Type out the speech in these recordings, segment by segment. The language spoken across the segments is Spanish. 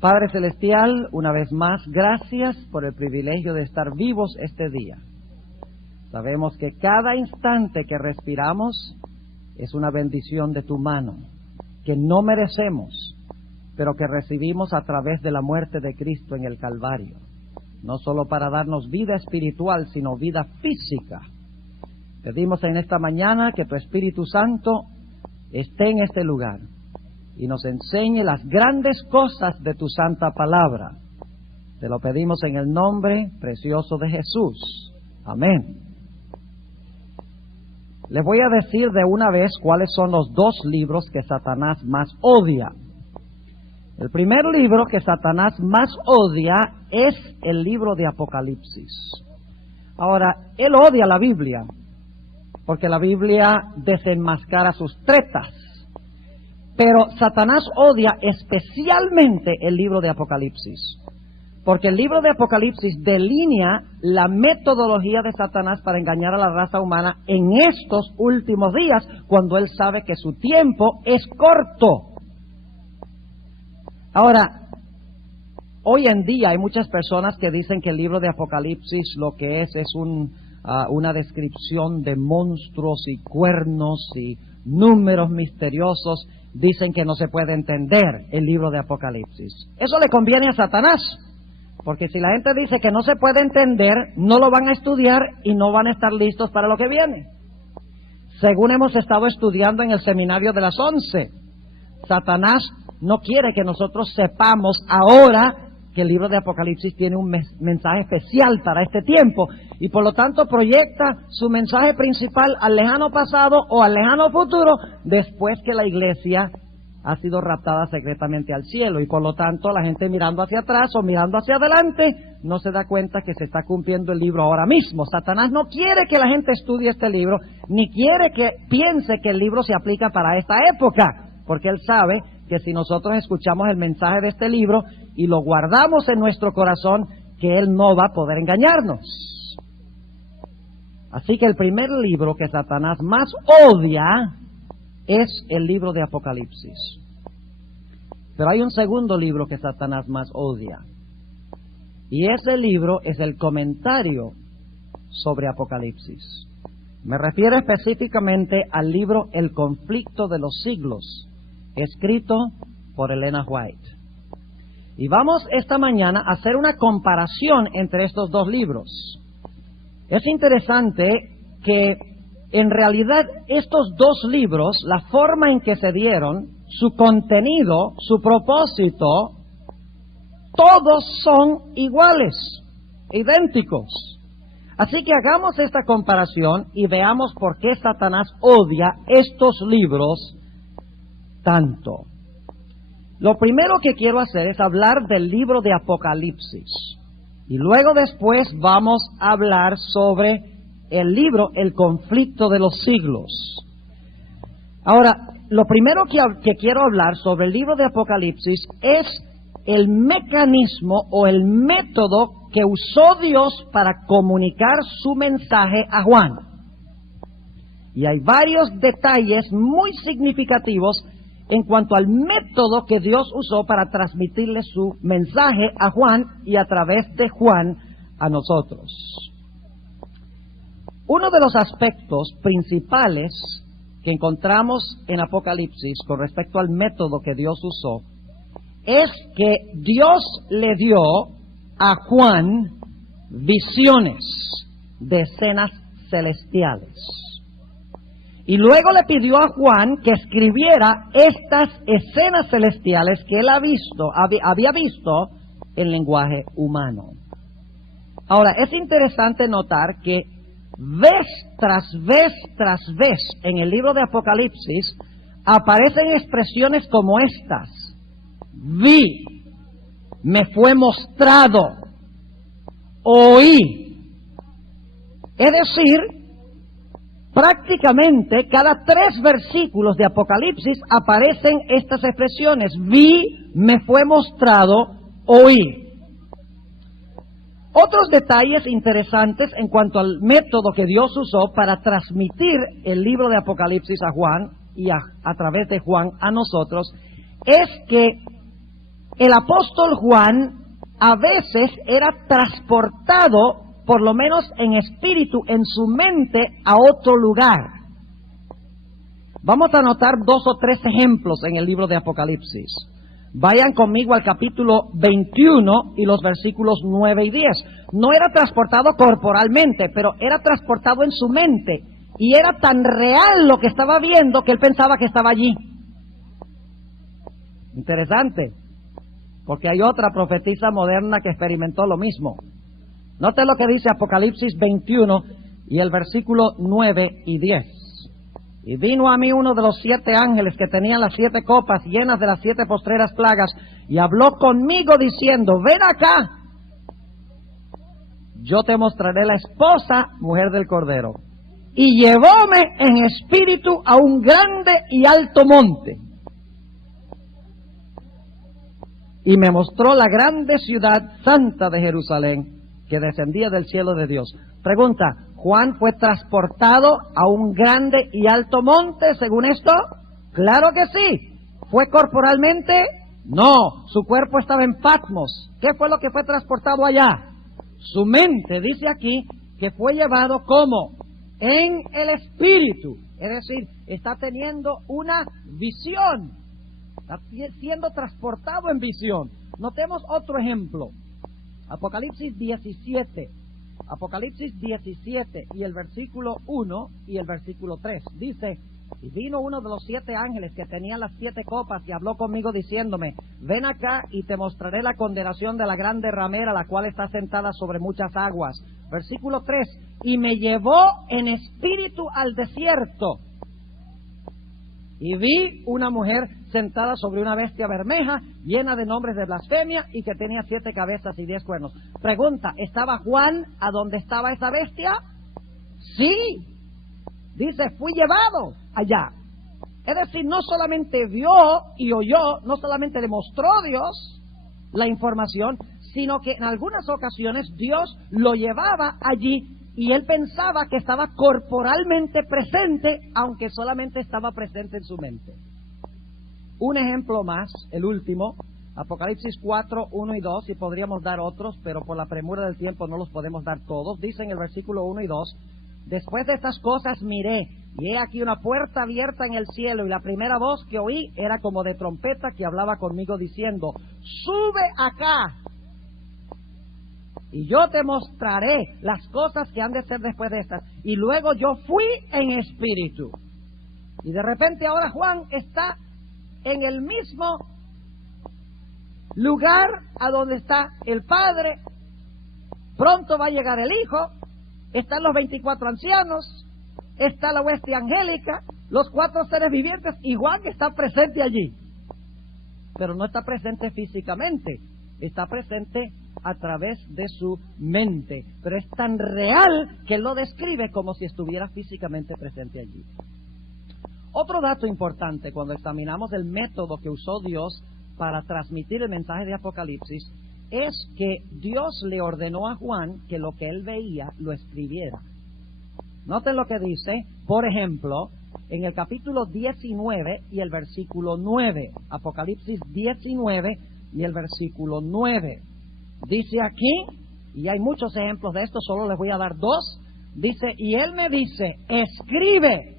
Padre Celestial, una vez más, gracias por el privilegio de estar vivos este día. Sabemos que cada instante que respiramos es una bendición de tu mano, que no merecemos, pero que recibimos a través de la muerte de Cristo en el Calvario. No solo para darnos vida espiritual, sino vida física. Pedimos en esta mañana que tu Espíritu Santo esté en este lugar y nos enseñe las grandes cosas de tu santa palabra. Te lo pedimos en el nombre precioso de Jesús. Amén. Les voy a decir de una vez cuáles son los dos libros que Satanás más odia. El primer libro que Satanás más odia es el libro de Apocalipsis. Ahora, él odia la Biblia, porque la Biblia desenmascara sus tretas. Pero Satanás odia especialmente el libro de Apocalipsis, porque el libro de Apocalipsis delinea la metodología de Satanás para engañar a la raza humana en estos últimos días, cuando él sabe que su tiempo es corto. Ahora, hoy en día hay muchas personas que dicen que el libro de Apocalipsis lo que es una descripción de monstruos y cuernos y números misteriosos. Dicen que no se puede entender el libro de Apocalipsis. Eso le conviene a Satanás, porque si la gente dice que no se puede entender, no lo van a estudiar y no van a estar listos para lo que viene. Según hemos estado estudiando en el seminario de las 11, Satanás no quiere que nosotros sepamos ahora que el libro de Apocalipsis tiene un mensaje especial para este tiempo, y por lo tanto proyecta su mensaje principal al lejano pasado o al lejano futuro, después que la iglesia ha sido raptada secretamente al cielo, y por lo tanto la gente mirando hacia atrás o mirando hacia adelante no se da cuenta que se está cumpliendo el libro ahora mismo. Satanás no quiere que la gente estudie este libro, ni quiere que piense que el libro se aplica para esta época, porque él sabe que si nosotros escuchamos el mensaje de este libro y lo guardamos en nuestro corazón, que él no va a poder engañarnos. Así que el primer libro que Satanás más odia es el libro de Apocalipsis. Pero hay un segundo libro que Satanás más odia, y ese libro es el comentario sobre Apocalipsis. Me refiero específicamente al libro El conflicto de los siglos, escrito por Elena White. Y vamos esta mañana a hacer una comparación entre estos dos libros. Es interesante que en realidad estos dos libros, la forma en que se dieron, su contenido, su propósito, todos son iguales, idénticos. Así que hagamos esta comparación y veamos por qué Satanás odia estos libros tanto. Lo primero que quiero hacer es hablar del libro de Apocalipsis, y luego después vamos a hablar sobre el libro El conflicto de los siglos. Ahora, lo primero que quiero hablar sobre el libro de Apocalipsis es el mecanismo o el método que usó Dios para comunicar su mensaje a Juan. Y hay varios detalles muy significativos en cuanto al método que Dios usó para transmitirle su mensaje a Juan y a través de Juan a nosotros. Uno de los aspectos principales que encontramos en Apocalipsis con respecto al método que Dios usó es que Dios le dio a Juan visiones de escenas celestiales. Y luego le pidió a Juan que escribiera estas escenas celestiales que él había visto en lenguaje humano. Ahora, es interesante notar que vez tras vez en el libro de Apocalipsis aparecen expresiones como estas: vi, me fue mostrado, oí. Es decir, prácticamente cada 3 versículos de Apocalipsis aparecen estas expresiones: vi, me fue mostrado, oí. Otros detalles interesantes en cuanto al método que Dios usó para transmitir el libro de Apocalipsis a Juan y a través de Juan a nosotros es que el apóstol Juan a veces era transportado, por lo menos en espíritu, en su mente, a otro lugar. Vamos a anotar 2 o 3 ejemplos en el libro de Apocalipsis. Vayan conmigo al capítulo 21 y los versículos 9 y 10. No era transportado corporalmente, pero era transportado en su mente. Y era tan real lo que estaba viendo que él pensaba que estaba allí. Interesante, porque hay otra profetisa moderna que experimentó lo mismo. Note lo que dice Apocalipsis 21 y el versículo 9 y 10. Y vino a mí uno de los 7 ángeles que tenían las 7 copas llenas de las 7 postreras plagas, y habló conmigo diciendo: ven acá, yo te mostraré la esposa, mujer del Cordero. Y llevóme en espíritu a un grande y alto monte, y me mostró la grande ciudad santa de Jerusalén, que descendía del cielo de Dios. Pregunta: ¿Juan fue transportado a un grande y alto monte según esto? Claro que sí. ¿Fue corporalmente? No, su cuerpo estaba en Patmos. ¿Qué fue lo que fue transportado allá? Su mente. Dice aquí que fue llevado ¿cómo? En el espíritu. Es decir, está teniendo una visión. Está siendo transportado en visión. Notemos otro ejemplo. Apocalipsis 17. Apocalipsis 17 y el versículo 1 y el versículo 3. Dice: y vino uno de los 7 ángeles que tenía las 7 copas y habló conmigo diciéndome: ven acá y te mostraré la condenación de la grande ramera, la cual está sentada sobre muchas aguas. Versículo 3. Y me llevó en espíritu al desierto, y vi una mujer sentada sobre una bestia bermeja, llena de nombres de blasfemia, y que tenía 7 cabezas y 10 cuernos. Pregunta: ¿estaba Juan a donde estaba esa bestia? Sí. Dice: fui llevado allá. Es decir, no solamente vio y oyó, no solamente le mostró Dios la información, sino que en algunas ocasiones Dios lo llevaba allí, y él pensaba que estaba corporalmente presente, aunque solamente estaba presente en su mente. Un ejemplo más, el último, Apocalipsis 4, 1 y 2, y podríamos dar otros, pero por la premura del tiempo no los podemos dar todos. Dice en el versículo 1 y 2: después de estas cosas miré, y he aquí una puerta abierta en el cielo, y la primera voz que oí era como de trompeta que hablaba conmigo diciendo: sube acá, y yo te mostraré las cosas que han de ser después de estas. Y luego yo fui en espíritu. Y de repente ahora Juan está en el mismo lugar a donde está el Padre. Pronto va a llegar el Hijo. Están los 24 ancianos. Está la hueste angélica. Los 4 seres vivientes. Y Juan está presente allí. Pero no está presente físicamente. Está presente a través de su mente, pero es tan real que él lo describe como si estuviera físicamente presente allí. Otro dato importante cuando examinamos el método que usó Dios para transmitir el mensaje de Apocalipsis es que Dios le ordenó a Juan que lo que él veía lo escribiera. Noten lo que dice, por ejemplo, en el capítulo 19 y el versículo 9, Apocalipsis 19 y el versículo 9. Dice aquí, y hay muchos ejemplos de esto, solo les voy a dar 2. Dice: y él me dice: escribe.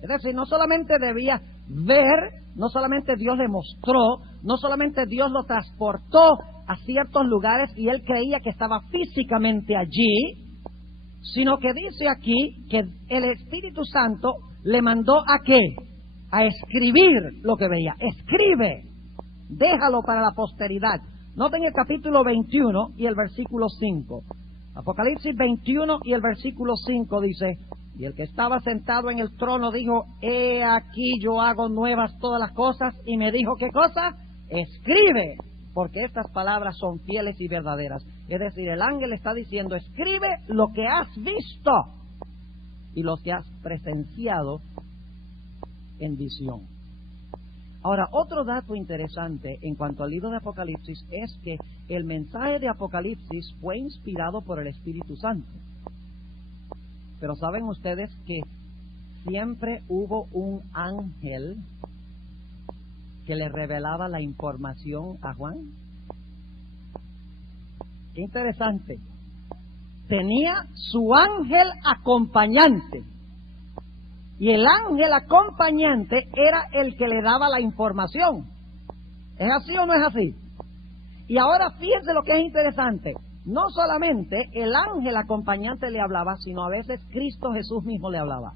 Es decir, no solamente debía ver, no solamente Dios le mostró, no solamente Dios lo transportó a ciertos lugares y él creía que estaba físicamente allí, sino que dice aquí que el Espíritu Santo le mandó ¿a qué? A escribir lo que veía. Escribe, déjalo para la posteridad. Noten el capítulo 21 y el versículo 5. Apocalipsis 21 y el versículo 5 dice: y el que estaba sentado en el trono dijo: he aquí yo hago nuevas todas las cosas. Y me dijo: ¿qué cosa? Escribe, porque estas palabras son fieles y verdaderas. Es decir, el ángel está diciendo: escribe lo que has visto y lo que has presenciado en visión. Ahora, otro dato interesante en cuanto al libro de Apocalipsis es que el mensaje de Apocalipsis fue inspirado por el Espíritu Santo. Pero ¿saben ustedes que siempre hubo un ángel que le revelaba la información a Juan. Qué interesante. Tenía su ángel acompañante. Y el ángel acompañante era el que le daba la información. ¿Es así o no es así? Y ahora fíjense lo que es interesante. No solamente el ángel acompañante le hablaba, sino a veces Cristo Jesús mismo le hablaba.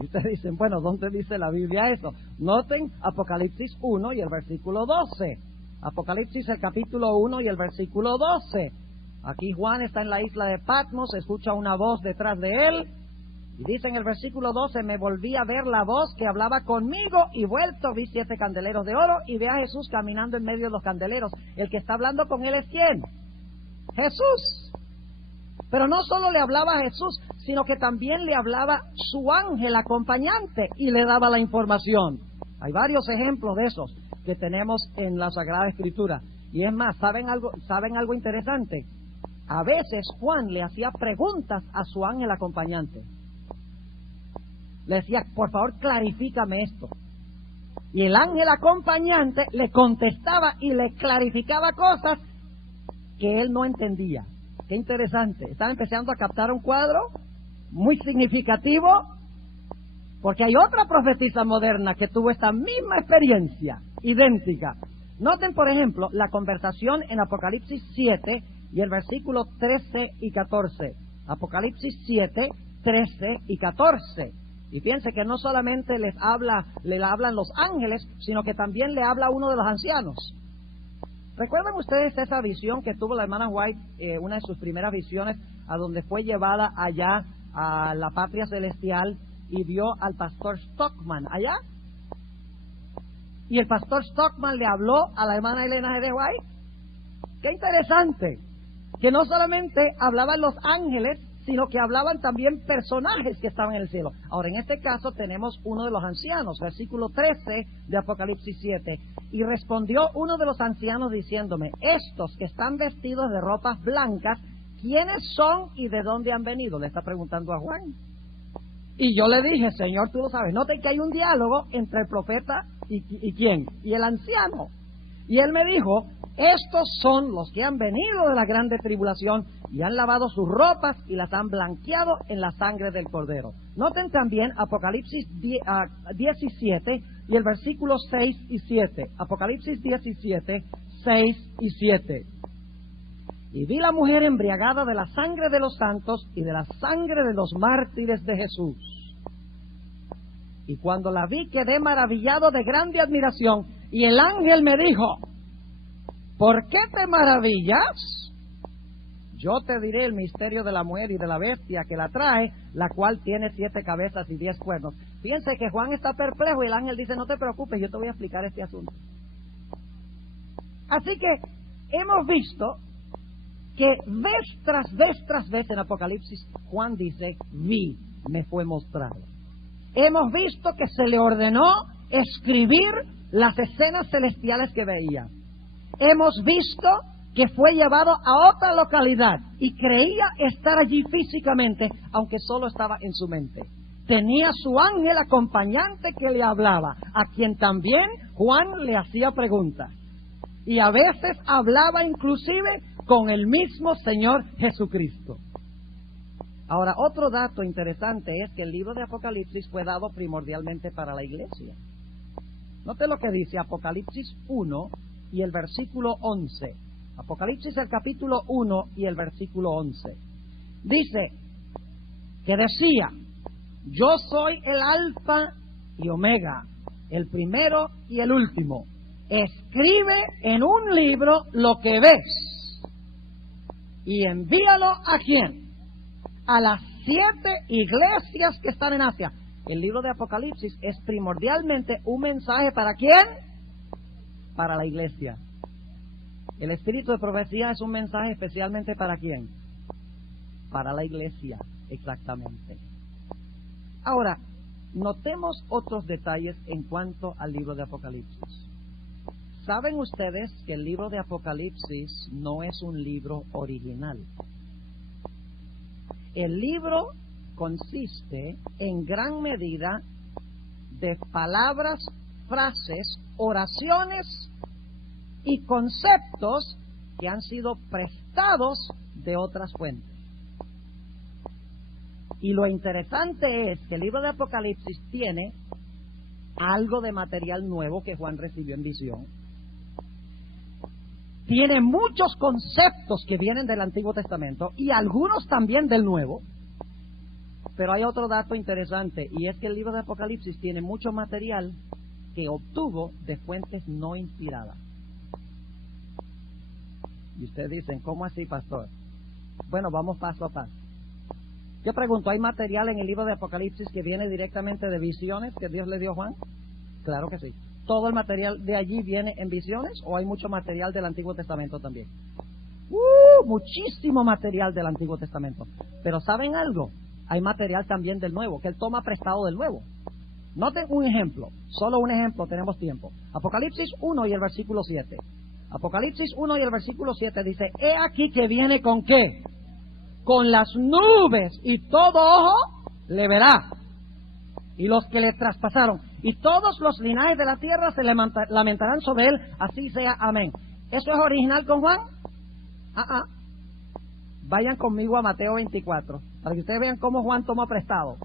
Y ustedes dicen, bueno, ¿dónde dice la Biblia eso? Noten Apocalipsis 1 y el versículo 12. Apocalipsis el capítulo 1 y el versículo 12. Aquí Juan está en la isla de Patmos, escucha una voz detrás de él. Y dice en el versículo 12, me volví a ver la voz que hablaba conmigo y vuelto vi 7 candeleros de oro y ve a Jesús caminando en medio de los candeleros. El que está hablando con él es ¿quién? Jesús. Pero no solo le hablaba a Jesús, sino que también le hablaba su ángel acompañante y le daba la información. Hay varios ejemplos de esos que tenemos en la Sagrada Escritura. Y es más, ¿saben algo interesante? A veces Juan le hacía preguntas a su ángel acompañante. Le decía, por favor, clarifícame esto. Y el ángel acompañante le contestaba y le clarificaba cosas que él no entendía. Qué interesante. Están empezando a captar un cuadro muy significativo, porque hay otra profetisa moderna que tuvo esta misma experiencia, idéntica. Noten, por ejemplo, la conversación en Apocalipsis 7 y el versículo 13 y 14. Apocalipsis 7, 13 y 14. Y fíjense que no solamente le hablan los ángeles, sino que también le habla uno de los ancianos. ¿Recuerdan ustedes esa visión que tuvo la hermana White, una de sus primeras visiones, a donde fue llevada allá a la patria celestial y vio al pastor Stockman allá? Y el pastor Stockman le habló a la hermana Elena G. de White. ¡Qué interesante! Que no solamente hablaban los ángeles, sino que hablaban también personajes que estaban en el cielo. Ahora, en este caso tenemos uno de los ancianos, versículo 13 de Apocalipsis 7. Y respondió uno de los ancianos diciéndome, estos que están vestidos de ropas blancas, ¿quiénes son y de dónde han venido? Le está preguntando a Juan. Y yo le dije, Señor, tú lo sabes. Noten que hay un diálogo entre el profeta y ¿quién? Y el anciano. Y él me dijo, estos son los que han venido de la grande tribulación y han lavado sus ropas y las han blanqueado en la sangre del Cordero. Noten también Apocalipsis 17 y el versículo 6 y 7. Apocalipsis 17, 6 y 7. Y vi la mujer embriagada de la sangre de los santos y de la sangre de los mártires de Jesús. Y cuando la vi quedé maravillado de grande admiración. Y el ángel me dijo, ¿por qué te maravillas? Yo te diré el misterio de la mujer y de la bestia que la trae, la cual tiene 7 cabezas y 10 cuernos. Fíjense que Juan está perplejo y el ángel dice, no te preocupes, yo te voy a explicar este asunto. Así que hemos visto que vez tras vez en Apocalipsis, Juan dice, vi, me fue mostrado. Hemos visto que se le ordenó escribir las escenas celestiales que veía. Hemos visto que fue llevado a otra localidad y creía estar allí físicamente, aunque solo estaba en su mente. Tenía su ángel acompañante que le hablaba, a quien también Juan le hacía preguntas. Y a veces hablaba inclusive con el mismo Señor Jesucristo. Ahora, otro dato interesante es que el libro de Apocalipsis fue dado primordialmente para la iglesia. Note lo que dice Apocalipsis 1 y el versículo 11. Apocalipsis el capítulo 1 y el versículo 11. Dice que decía, yo soy el alfa y omega, el primero y el último. Escribe en un libro lo que ves y envíalo ¿a quién? A las 7 iglesias que están en Asia. El libro de Apocalipsis es primordialmente un mensaje ¿para quién? Para la iglesia. El espíritu de profecía es un mensaje especialmente ¿para quién? Para la iglesia, exactamente. Ahora, notemos otros detalles en cuanto al libro de Apocalipsis. ¿Saben ustedes que el libro de Apocalipsis no es un libro original? El libro consiste en gran medida de palabras frases, oraciones y conceptos que han sido prestados de otras fuentes. Y lo interesante es que el libro de Apocalipsis tiene algo de material nuevo que Juan recibió en visión. Tiene muchos conceptos que vienen del Antiguo Testamento y algunos también del Nuevo. Pero hay otro dato interesante, y es que el libro de Apocalipsis tiene mucho material que obtuvo de fuentes no inspiradas. Y ustedes dicen, ¿cómo así, pastor? Bueno, vamos paso a paso. Yo pregunto, ¿hay material en el libro de Apocalipsis que viene directamente de visiones que Dios le dio a Juan? Claro que sí. ¿Todo el material de allí viene en visiones o hay mucho material del Antiguo Testamento también? Muchísimo material del Antiguo Testamento. Pero ¿saben algo? Hay material también del Nuevo, que él toma prestado del Nuevo. Noten un ejemplo, solo un ejemplo, tenemos tiempo. Apocalipsis 1 y el versículo 7. Apocalipsis 1 y el versículo 7 dice, he aquí que viene ¿con qué? Con las nubes, y todo ojo le verá, y los que le traspasaron, y todos los linajes de la tierra se lamentarán sobre él, así sea, amén. ¿Eso es original con Juan? Vayan conmigo a Mateo 24, para que ustedes vean cómo Juan toma prestado.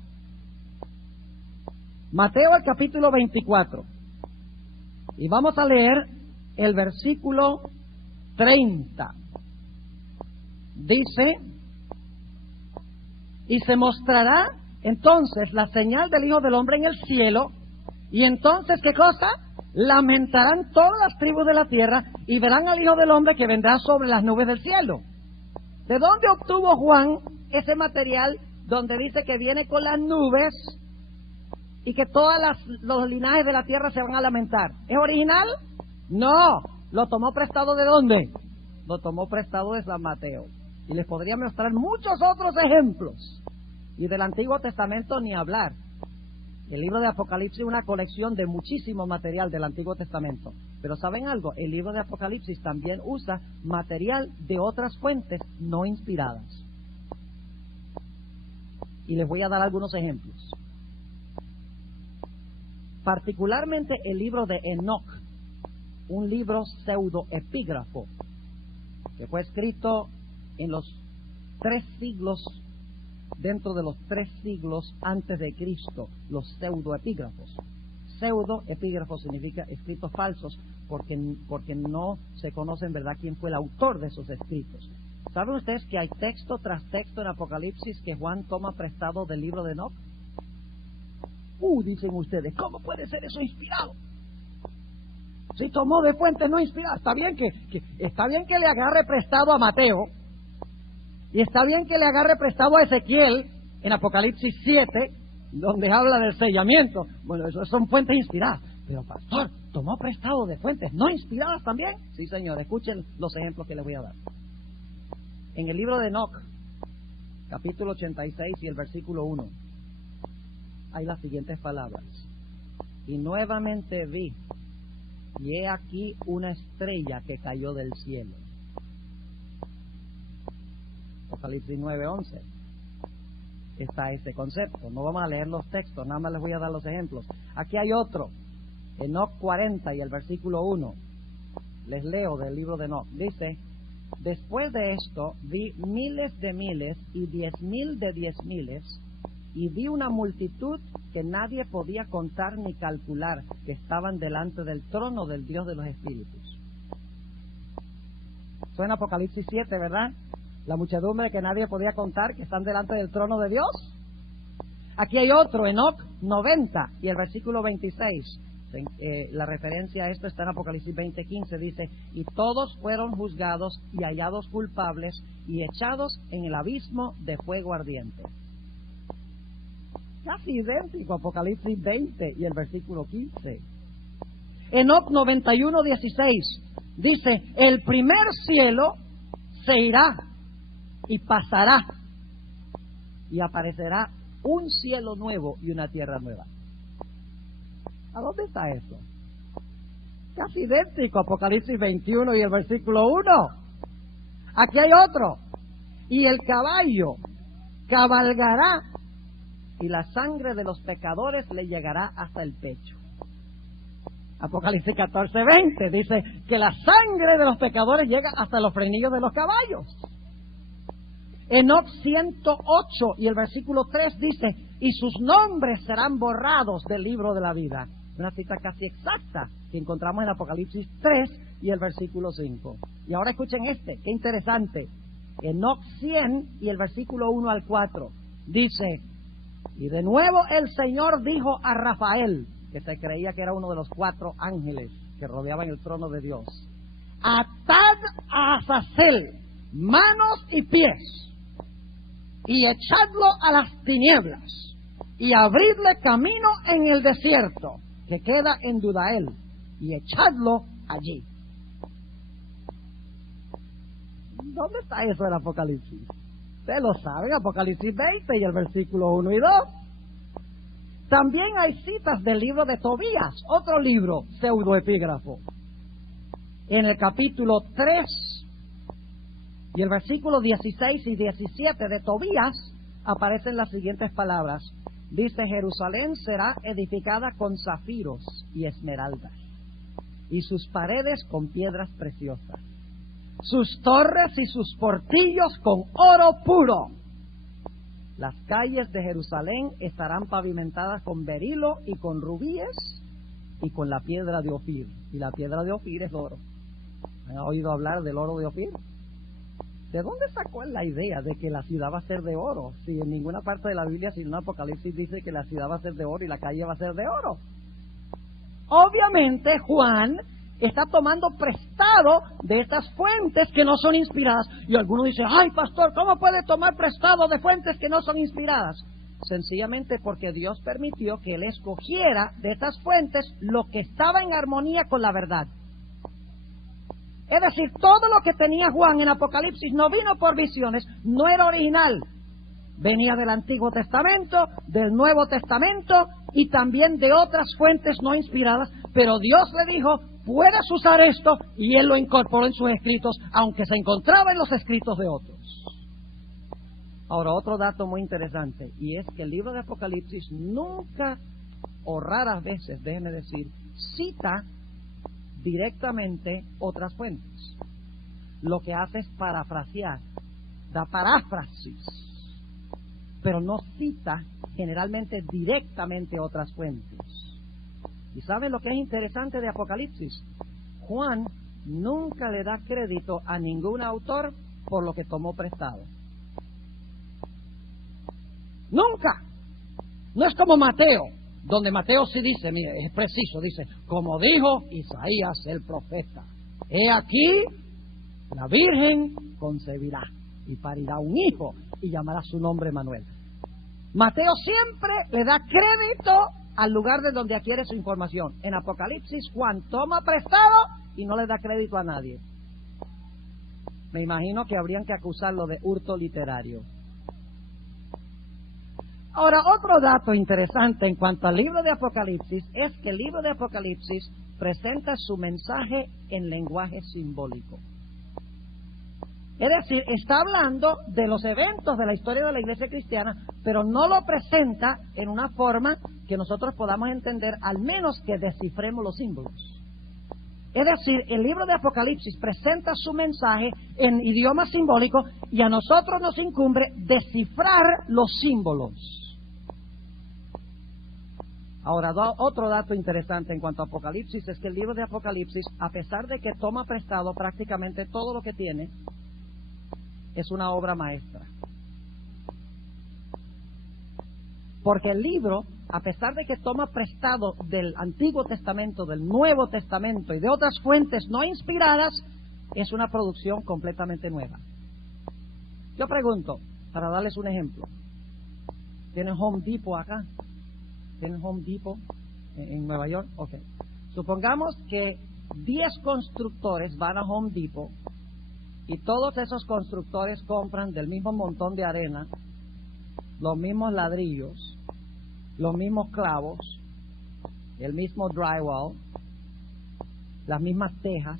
Mateo el capítulo 24, y vamos a leer el versículo 30. Dice, y se mostrará entonces la señal del Hijo del Hombre en el cielo, y entonces, ¿qué cosa? Lamentarán todas las tribus de la tierra, y verán al Hijo del Hombre que vendrá sobre las nubes del cielo. ¿De dónde obtuvo Juan ese material donde dice que viene con las nubes y que todos los linajes de la tierra se van a lamentar? ¿Es original? No. ¿Lo tomó prestado de dónde? Lo tomó prestado de San Mateo. Y les podría mostrar muchos otros ejemplos. Y del Antiguo Testamento ni hablar. El libro de Apocalipsis es una colección de muchísimo material del Antiguo Testamento. Pero ¿saben algo? El libro de Apocalipsis también usa material de otras fuentes no inspiradas. Y les voy a dar algunos ejemplos. Particularmente el libro de Enoc, un libro pseudoepígrafo, que fue escrito en los 3 siglos, dentro de los 3 siglos antes de Cristo, los pseudoepígrafos. Pseudoepígrafos significa escritos falsos, porque no se conoce en verdad quién fue el autor de esos escritos. ¿Saben ustedes que hay texto tras texto en Apocalipsis que Juan toma prestado del libro de Enoc? Dicen ustedes, ¿cómo puede ser eso inspirado? Si tomó de fuentes no inspiradas. Está bien que le agarre prestado a Mateo, y está bien que le agarre prestado a Ezequiel en Apocalipsis 7, donde habla del sellamiento. Bueno, eso son fuentes inspiradas. Pero pastor, ¿tomó prestado de fuentes no inspiradas también? Sí, señor, escuchen los ejemplos que les voy a dar. En el libro de Enoc, capítulo 86 y el versículo 1, hay las siguientes palabras. Y nuevamente vi, y he aquí una estrella que cayó del cielo. Apocalipsis 9:11 está ese concepto. No vamos a leer los textos, nada más les voy a dar los ejemplos. Aquí hay otro, Enoc 40 y el versículo 1. Les leo del libro de Enoc. Dice, después de esto vi miles de miles y 10,000 de 10,000, y vi una multitud que nadie podía contar ni calcular, que estaban delante del trono del Dios de los espíritus. Suena Apocalipsis 7, ¿verdad? La muchedumbre que nadie podía contar, que están delante del trono de Dios. Aquí hay otro, Enoc 90 y el versículo 26. La referencia a esto está en Apocalipsis 20:15. Dice, y todos fueron juzgados y hallados culpables y echados en el abismo de fuego ardiente. Casi idéntico a Apocalipsis 20 y el versículo 15. Enoc 91:16 dice, el primer cielo se irá y pasará, y aparecerá un cielo nuevo y una tierra nueva. ¿A dónde está eso? Casi idéntico a Apocalipsis 21 y el versículo 1. Aquí hay otro. Y el caballo cabalgará, y la sangre de los pecadores le llegará hasta el pecho. Apocalipsis 14:20 dice que la sangre de los pecadores llega hasta los frenillos de los caballos. Enoc 108 y el versículo 3 dice, y sus nombres serán borrados del libro de la vida. Una cita casi exacta que encontramos en Apocalipsis 3 y el versículo 5. Y ahora escuchen qué interesante. Enoc 100 y el versículo 1 al 4 dice, y de nuevo el Señor dijo a Rafael, que se creía que era uno de los 4 ángeles que rodeaban el trono de Dios, atad a Azazel manos y pies y echadlo a las tinieblas y abridle camino en el desierto que queda en Dudael y echadlo allí. ¿Dónde está eso en Apocalipsis? Usted lo sabe, Apocalipsis 20 y el versículo 1 y 2. También hay citas del libro de Tobías, otro libro pseudoepígrafo. En el capítulo 3 y el versículo 16 y 17 de Tobías aparecen las siguientes palabras. Dice, Jerusalén será edificada con zafiros y esmeraldas, y sus paredes con piedras preciosas, sus torres y sus portillos con oro puro. Las calles de Jerusalén estarán pavimentadas con berilo y con rubíes y con la piedra de Ofir. Y la piedra de Ofir es oro. ¿Han oído hablar del oro de Ofir? ¿De dónde sacó la idea de que la ciudad va a ser de oro? Si en ninguna parte de la Biblia, sino en Apocalipsis, dice que la ciudad va a ser de oro y la calle va a ser de oro. Obviamente Juan está tomando prestado de estas fuentes que no son inspiradas. Y algunos dicen, ay pastor, ¿cómo puede tomar prestado de fuentes que no son inspiradas? Sencillamente porque Dios permitió que él escogiera de estas fuentes lo que estaba en armonía con la verdad. Es decir, todo lo que tenía Juan en Apocalipsis no vino por visiones, no era original. Venía del Antiguo Testamento, del Nuevo Testamento y también de otras fuentes no inspiradas, pero Dios le dijo, puedes usar esto, y él lo incorporó en sus escritos, aunque se encontraba en los escritos de otros. Ahora, otro dato muy interesante, y es que el libro de Apocalipsis nunca, o raras veces, déjeme decir, cita directamente otras fuentes. Lo que hace es parafrasear, da paráfrasis, pero no cita generalmente directamente otras fuentes. ¿Y saben lo que es interesante de Apocalipsis? Juan nunca le da crédito a ningún autor por lo que tomó prestado. Nunca. No es como Mateo, donde Mateo sí dice, mire, es preciso, dice, como dijo Isaías el profeta, he aquí, la Virgen concebirá y parirá un hijo y llamará su nombre Manuel. Mateo siempre le da crédito al lugar de donde adquiere su información. En Apocalipsis, Juan toma prestado y no le da crédito a nadie. Me imagino que habrían que acusarlo de hurto literario. Ahora, otro dato interesante en cuanto al libro de Apocalipsis es que el libro de Apocalipsis presenta su mensaje en lenguaje simbólico. Es decir, está hablando de los eventos de la historia de la iglesia cristiana, pero no lo presenta en una forma que nosotros podamos entender, al menos que descifremos los símbolos. Es decir, el libro de Apocalipsis presenta su mensaje en idioma simbólico y a nosotros nos incumbe descifrar los símbolos. Ahora, otro dato interesante en cuanto a Apocalipsis es que el libro de Apocalipsis, a pesar de que toma prestado prácticamente todo lo que tiene, es una obra maestra. Porque el libro, a pesar de que toma prestado del Antiguo Testamento, del Nuevo Testamento y de otras fuentes no inspiradas, es una producción completamente nueva. Yo pregunto, para darles un ejemplo, ¿tienen Home Depot acá? ¿Tienen Home Depot en Nueva York? Ok. Supongamos que 10 constructores van a Home Depot y todos esos constructores compran del mismo montón de arena, los mismos ladrillos, los mismos clavos, el mismo drywall, las mismas tejas.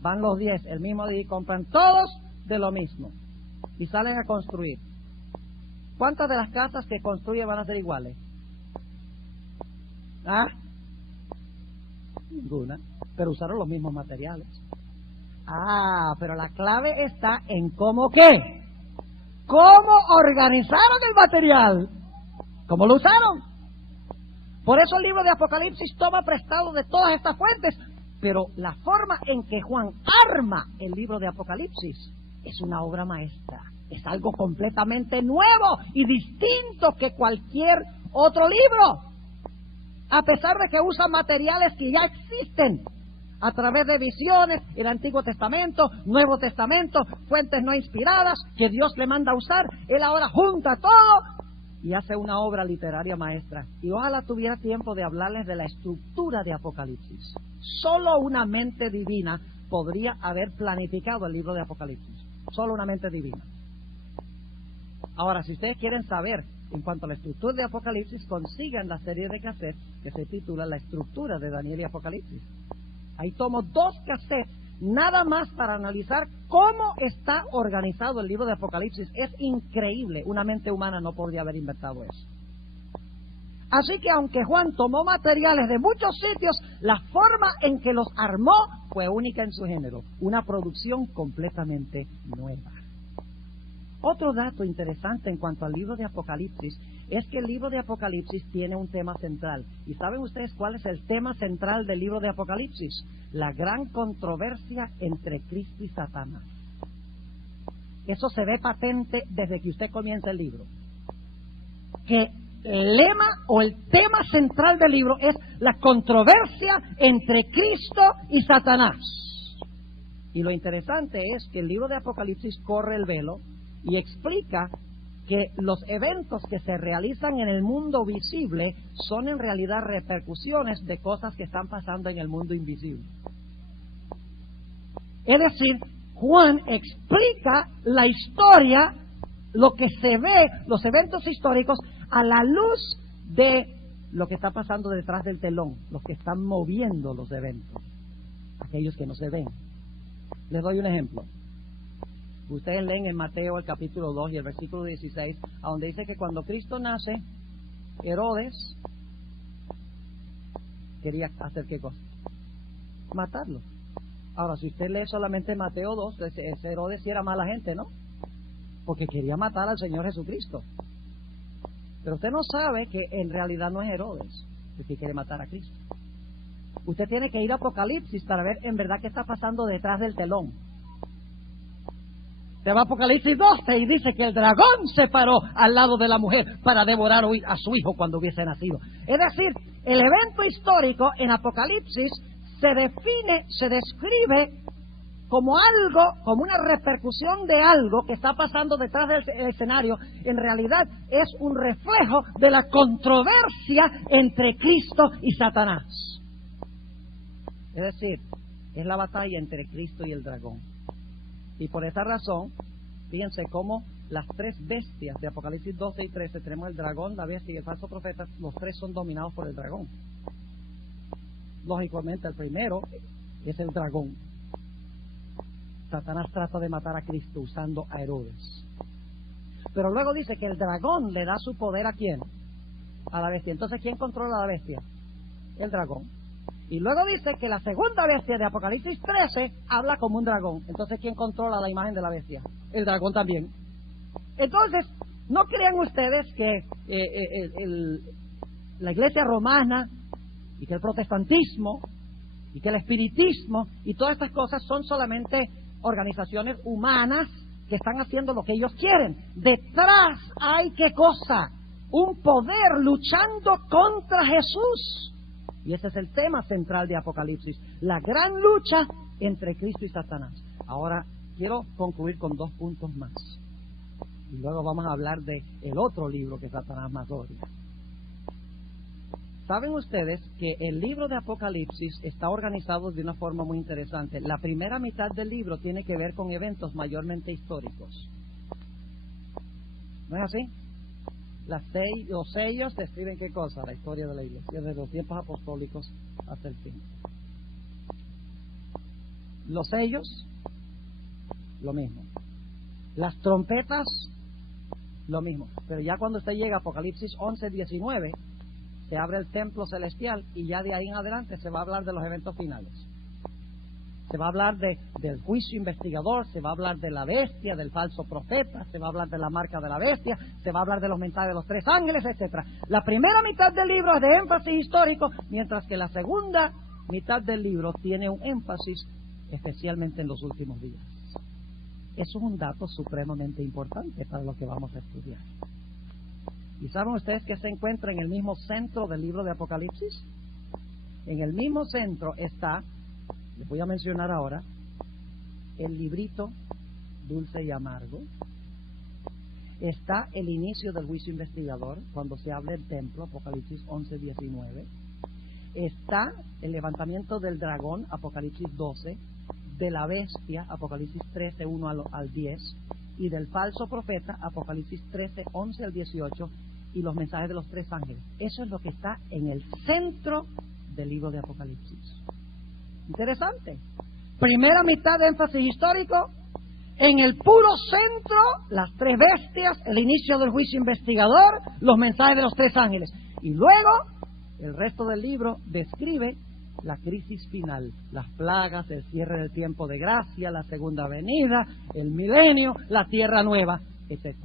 Van los 10, el mismo día, y compran todos de lo mismo y salen a construir. ¿Cuántas de las casas que construyen van a ser iguales? ¿Ah? Ninguna, pero usaron los mismos materiales. Ah, pero la clave está en cómo qué. ¿Cómo organizaron el material? ¿Cómo lo usaron? Por eso el libro de Apocalipsis toma prestado de todas estas fuentes, pero la forma en que Juan arma el libro de Apocalipsis es una obra maestra. Es algo completamente nuevo y distinto que cualquier otro libro. A pesar de que usa materiales que ya existen a través de visiones, el Antiguo Testamento, Nuevo Testamento, fuentes no inspiradas que Dios le manda a usar, él ahora junta todo y hace una obra literaria maestra. Y ojalá tuviera tiempo de hablarles de la estructura de Apocalipsis. Solo una mente divina podría haber planificado el libro de Apocalipsis. Solo una mente divina. Ahora, si ustedes quieren saber en cuanto a la estructura de Apocalipsis, consigan la serie de cassettes que se titula La estructura de Daniel y Apocalipsis. Ahí tomo 2 cassettes nada más para analizar cómo está organizado el libro de Apocalipsis. Es increíble, una mente humana no podría haber inventado eso. Así que aunque Juan tomó materiales de muchos sitios, la forma en que los armó fue única en su género, una producción completamente nueva. Otro dato interesante en cuanto al libro de Apocalipsis es que el libro de Apocalipsis tiene un tema central. ¿Y saben ustedes cuál es el tema central del libro de Apocalipsis? La gran controversia entre Cristo y Satanás. Eso se ve patente desde que usted comienza el libro. Que el lema o el tema central del libro es la controversia entre Cristo y Satanás. Y lo interesante es que el libro de Apocalipsis corre el velo y explica que los eventos que se realizan en el mundo visible son en realidad repercusiones de cosas que están pasando en el mundo invisible. Es decir, Juan explica la historia, lo que se ve, los eventos históricos, a la luz de lo que está pasando detrás del telón, los que están moviendo los eventos, aquellos que no se ven. Les doy un ejemplo. Ustedes leen en Mateo el capítulo 2 y el versículo 16, a donde dice que cuando Cristo nace, Herodes quería hacer ¿qué cosa? Matarlo. Ahora, si usted lee solamente Mateo 2, ese Herodes sí era mala gente, ¿no? Porque quería matar al Señor Jesucristo. Pero usted no sabe que en realidad no es Herodes el que quiere matar a Cristo. Usted tiene que ir a Apocalipsis para ver en verdad qué está pasando detrás del telón. Se va a Apocalipsis 12 y dice que el dragón se paró al lado de la mujer para devorar a su hijo cuando hubiese nacido. Es decir, el evento histórico en Apocalipsis se define, se describe como algo, como una repercusión de algo que está pasando detrás del escenario. En realidad es un reflejo de la controversia entre Cristo y Satanás. Es decir, es la batalla entre Cristo y el dragón. Y por esa razón, fíjense cómo las 3 bestias de Apocalipsis 12 y 13, tenemos el dragón, la bestia y el falso profeta, los 3 son dominados por el dragón. Lógicamente el primero es el dragón. Satanás trata de matar a Cristo usando a Herodes. Pero luego dice que el dragón le da su poder ¿a quién? A la bestia. Entonces, ¿quién controla a la bestia? El dragón. Y luego dice que la segunda bestia de Apocalipsis 13 habla como un dragón. Entonces, ¿quién controla la imagen de la bestia? El dragón también. Entonces, no crean ustedes que la iglesia romana y que el protestantismo y que el espiritismo y todas estas cosas son solamente organizaciones humanas que están haciendo lo que ellos quieren. Detrás hay ¿qué cosa? Un poder luchando contra Jesús. Y ese es el tema central de Apocalipsis, la gran lucha entre Cristo y Satanás. Ahora, quiero concluir con 2 puntos más. Y luego vamos a hablar de el otro libro que Satanás más odia. ¿Saben ustedes que el libro de Apocalipsis está organizado de una forma muy interesante? La primera mitad del libro tiene que ver con eventos mayormente históricos. ¿No es así? Los sellos describen ¿qué cosa? La historia de la iglesia, desde los tiempos apostólicos hasta el fin. Los sellos, lo mismo. Las trompetas, lo mismo. Pero ya cuando usted llega a Apocalipsis 11, 19, se abre el templo celestial y ya de ahí en adelante se va a hablar de los eventos finales. Se va a hablar del juicio investigador, se va a hablar de la bestia, del falso profeta, se va a hablar de la marca de la bestia, se va a hablar de los mensajes de los 3 ángeles, etcétera. La primera mitad del libro es de énfasis histórico, mientras que la segunda mitad del libro tiene un énfasis especialmente en los últimos días. Eso es un dato supremamente importante para lo que vamos a estudiar. ¿Y saben ustedes que se encuentra en el mismo centro del libro de Apocalipsis? En el mismo centro está, les voy a mencionar ahora, el librito dulce y amargo. Está el inicio del juicio investigador, cuando se habla del templo, Apocalipsis 11:19. Está el levantamiento del dragón, Apocalipsis 12, de la bestia, Apocalipsis 13, 1 al 10, y del falso profeta, Apocalipsis 13, 11 al 18, y los mensajes de los 3 ángeles. Eso es lo que está en el centro del libro de Apocalipsis. Interesante. Primera mitad de énfasis histórico. En el puro centro, las 3 bestias, el inicio del juicio investigador, los mensajes de los 3 ángeles. Y luego, el resto del libro describe la crisis final, las plagas, el cierre del tiempo de gracia, la segunda venida, el milenio, la tierra nueva, etc.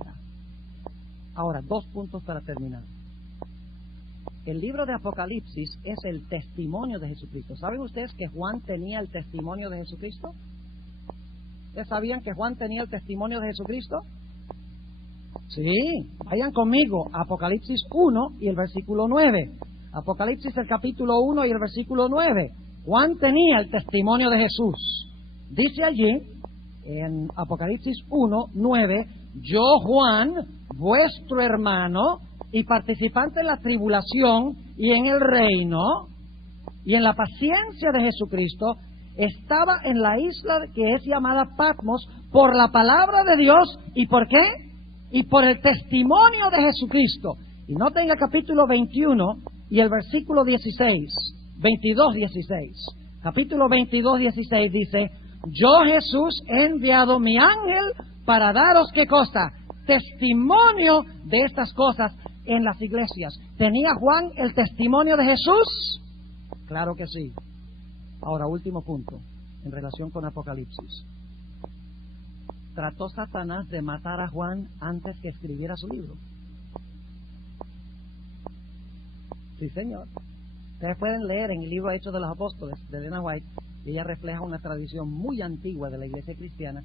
Ahora, 2 puntos para terminar. El libro de Apocalipsis es el testimonio de Jesucristo. ¿Saben ustedes que Juan tenía el testimonio de Jesucristo? ¿Ustedes sabían que Juan tenía el testimonio de Jesucristo? Sí, vayan conmigo a Apocalipsis 1 y el versículo 9. Apocalipsis el capítulo 1 y el versículo 9. Juan tenía el testimonio de Jesús. Dice allí, en Apocalipsis 1, 9, yo Juan, vuestro hermano y participante en la tribulación y en el reino y en la paciencia de Jesucristo, estaba en la isla que es llamada Patmos por la palabra de Dios. ¿Y por qué? Y por el testimonio de Jesucristo. Y noten el capítulo 21 y el versículo 16, 22, 16. Capítulo 22, 16 dice, yo Jesús he enviado mi ángel para daros, ¿qué cosa? Testimonio de estas cosas en las iglesias. ¿Tenía Juan el testimonio de Jesús? Claro que sí. Ahora, último punto, en relación con Apocalipsis. ¿Trató Satanás de matar a Juan antes que escribiera su libro? Sí, señor. Ustedes pueden leer en el libro Hechos de los Apóstoles de Elena White, y ella refleja una tradición muy antigua de la iglesia cristiana,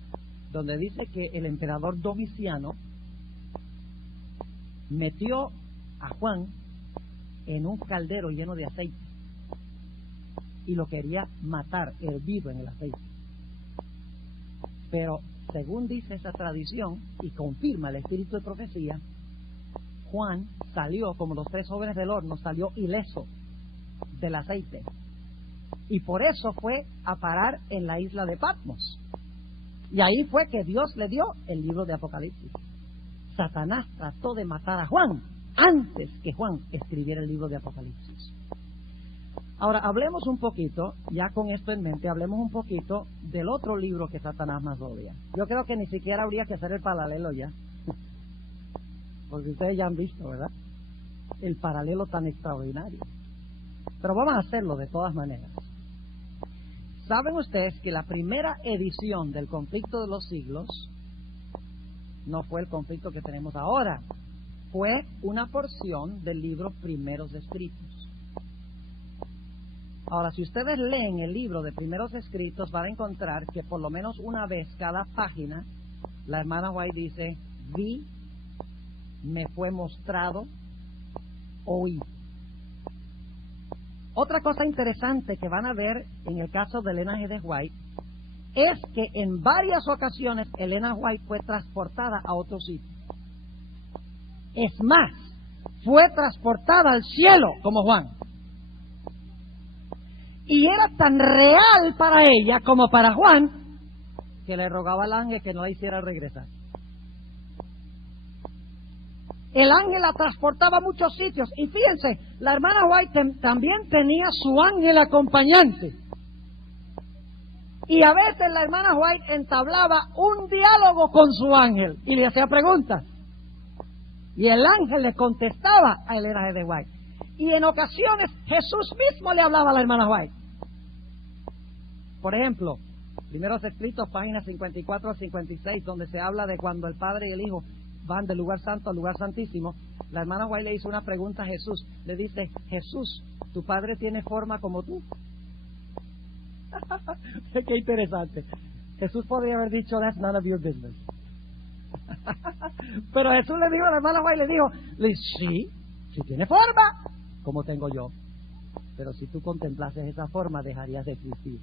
donde dice que el emperador Domiciano metió a Juan en un caldero lleno de aceite y lo quería matar hervido en el aceite. Pero según dice esa tradición y confirma el espíritu de profecía, Juan salió, como los 3 jóvenes del horno, salió ileso del aceite, y por eso fue a parar en la isla de Patmos, y ahí fue que Dios le dio el libro de Apocalipsis. Satanás trató de matar a Juan antes que Juan escribiera el libro de Apocalipsis. Ahora, hablemos un poquito, ya con esto en mente, hablemos un poquito del otro libro que Satanás más odia. Yo creo que ni siquiera habría que hacer el paralelo ya, porque ustedes ya han visto, ¿verdad? El paralelo tan extraordinario. Pero vamos a hacerlo de todas maneras. ¿Saben ustedes que la primera edición del conflicto de los siglos no fue el conflicto que tenemos ahora? Fue una porción del libro Primeros Escritos. Ahora, si ustedes leen el libro de Primeros Escritos, van a encontrar que por lo menos una vez cada página, la hermana White dice, vi, me fue mostrado, oí. Otra cosa interesante que van a ver en el caso de Elena G. White es que en varias ocasiones Elena White fue transportada a otro sitio. Es más, fue transportada al cielo como Juan. Y era tan real para ella como para Juan que le rogaba al ángel que no la hiciera regresar. El ángel la transportaba a muchos sitios. Y fíjense, la hermana White también tenía su ángel acompañante. Y a veces la hermana White entablaba un diálogo con su ángel y le hacía preguntas. Y el ángel le contestaba a Elena G. White. Y en ocasiones Jesús mismo le hablaba a la hermana White. Por ejemplo, Primeros Escritos, páginas 54 a 56, donde se habla de cuando el Padre y el Hijo van del lugar santo al lugar santísimo. La hermana White le hizo una pregunta a Jesús. Le dice: Jesús, ¿tu Padre tiene forma como tú? Qué interesante. Jesús podría haber dicho: that's none of your business. Pero Jesús le dijo a la hermana White, le dijo, sí tiene forma como tengo yo, pero si tú contemplases esa forma dejarías de existir.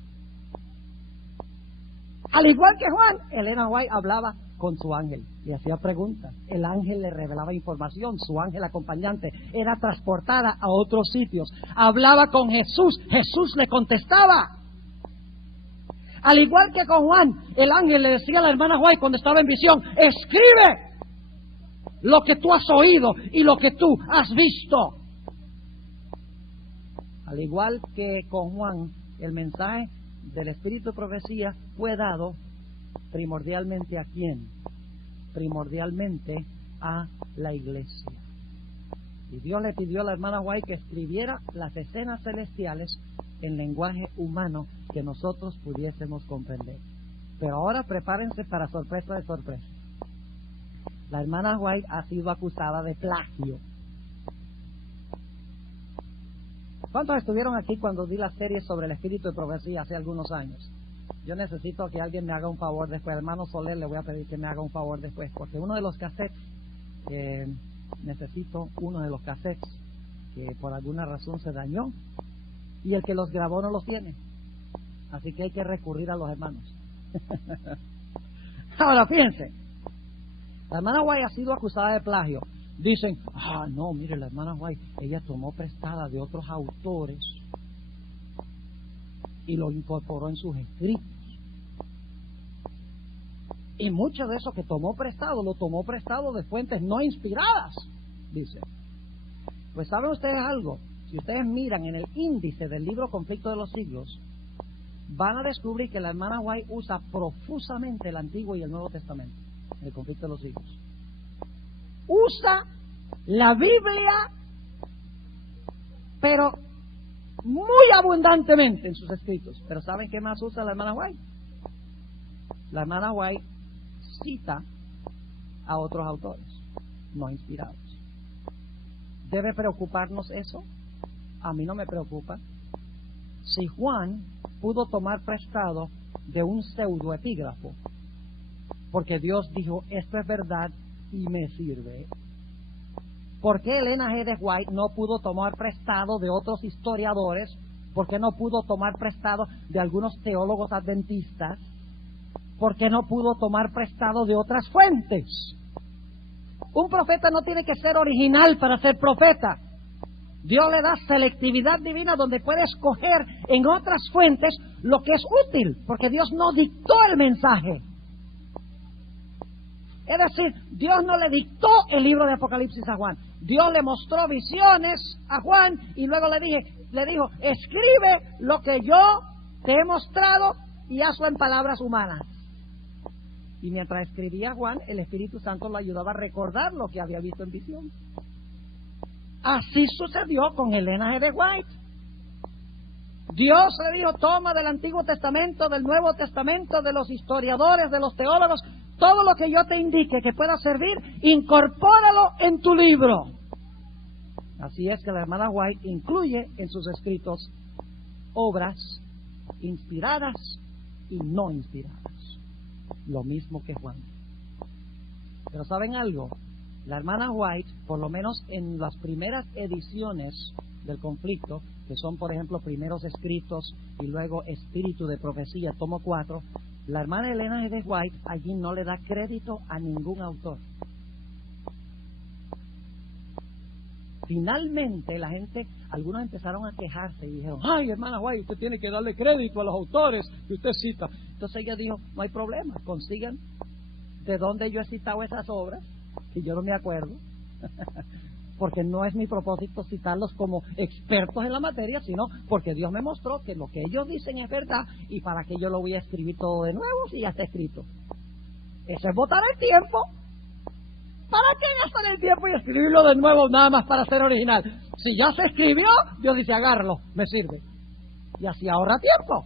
Al igual que Juan, Elena White hablaba con su ángel, le hacía preguntas, el ángel le revelaba información, su ángel acompañante era transportada a otros sitios, hablaba con Jesús, Jesús le contestaba. Al igual que con Juan, el ángel le decía a la hermana White cuando estaba en visión: escribe lo que tú has oído y lo que tú has visto. Al igual que con Juan, el mensaje del Espíritu de Profecía fue dado primordialmente ¿a quién? Primordialmente a la iglesia. Y Dios le pidió a la hermana White que escribiera las escenas celestiales en lenguaje humano que nosotros pudiésemos comprender. Pero ahora prepárense para sorpresa de sorpresa. La hermana White ha sido acusada de plagio. ¿Cuántos estuvieron aquí cuando di la serie sobre el Espíritu de Profecía hace algunos años? Yo necesito que alguien me haga un favor después. Hermano Soler, le voy a pedir que me haga un favor después, porque uno de los cassettes, necesito uno de los cassettes que por alguna razón se dañó y el que los grabó no los tiene. Así que hay que recurrir a los hermanos. Ahora fíjense, la hermana White ha sido acusada de plagio. Dicen: no, mire, la hermana White, ella tomó prestada de otros autores y lo incorporó en sus escritos. Y mucho de eso que tomó prestado, lo tomó prestado de fuentes no inspiradas, dice. Pues ¿saben ustedes algo? Si ustedes miran en el índice del libro Conflicto de los Siglos, van a descubrir que la hermana White usa profusamente el Antiguo y el Nuevo Testamento en el Conflicto de los Siglos. Usa la Biblia, pero muy abundantemente en sus escritos. Pero ¿saben qué más usa la hermana White? La hermana White cita a otros autores no inspirados. ¿Debe preocuparnos eso? A mí no me preocupa. Si Juan pudo tomar prestado de un pseudoepígrafo, porque Dios dijo: esto es verdad y me sirve, ¿por qué Elena G. de White no pudo tomar prestado de otros historiadores? ¿Por qué no pudo tomar prestado de algunos teólogos adventistas? ¿Por qué no pudo tomar prestado de otras fuentes? Un profeta no tiene que ser original para ser profeta. Dios le da selectividad divina donde puede escoger en otras fuentes lo que es útil, porque Dios no dictó el mensaje. Es decir, Dios no le dictó el libro de Apocalipsis a Juan. Dios le mostró visiones a Juan y luego le dijo: escribe lo que yo te he mostrado y hazlo en palabras humanas. Y mientras escribía Juan, el Espíritu Santo lo ayudaba a recordar lo que había visto en visión. Así sucedió con Elena G. de White. Dios le dijo: toma del Antiguo Testamento, del Nuevo Testamento, de los historiadores, de los teólogos, todo lo que yo te indique que pueda servir, incorpóralo en tu libro. Así es que la hermana White incluye en sus escritos obras inspiradas y no inspiradas. Lo mismo que Juan. Pero ¿saben algo? La hermana White, por lo menos en las primeras ediciones del conflicto, que son por ejemplo Primeros Escritos y luego Espíritu de Profecía, tomo 4, la hermana Elena G. de White allí no le da crédito a ningún autor. Finalmente la gente, algunos empezaron a quejarse y dijeron: ay, hermana White, usted tiene que darle crédito a los autores que usted cita. Entonces ella dijo: no hay problema, consigan de dónde yo he citado esas obras, que yo no me acuerdo, porque no es mi propósito citarlos como expertos en la materia, sino porque Dios me mostró que lo que ellos dicen es verdad, y para que yo lo voy a escribir todo de nuevo si ya está escrito. Eso es botar el tiempo. ¿Para qué gastar el tiempo y escribirlo de nuevo nada más para ser original? Si ya se escribió, Dios dice, agárralo, me sirve. Y así ahorra tiempo.